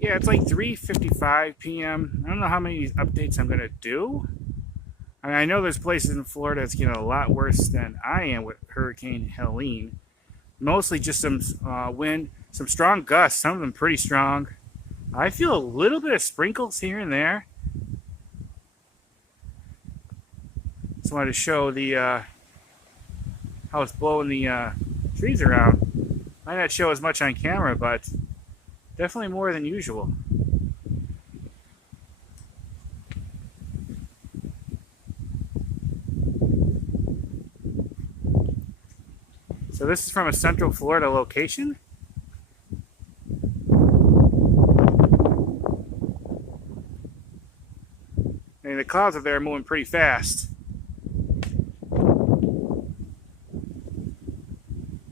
Yeah, it's like 3:55 p.m. I don't know how many updates I'm gonna do. I mean, I know there's places in Florida that's getting a lot worse than I am with Hurricane Helene. Mostly just some wind, some strong gusts. Some of them pretty strong. I feel a little bit of sprinkles here and there. Just wanted to show the how it's blowing the trees around. Might not show as much on camera, but definitely more than usual. So this is from a Central Florida location. And the clouds up there are moving pretty fast.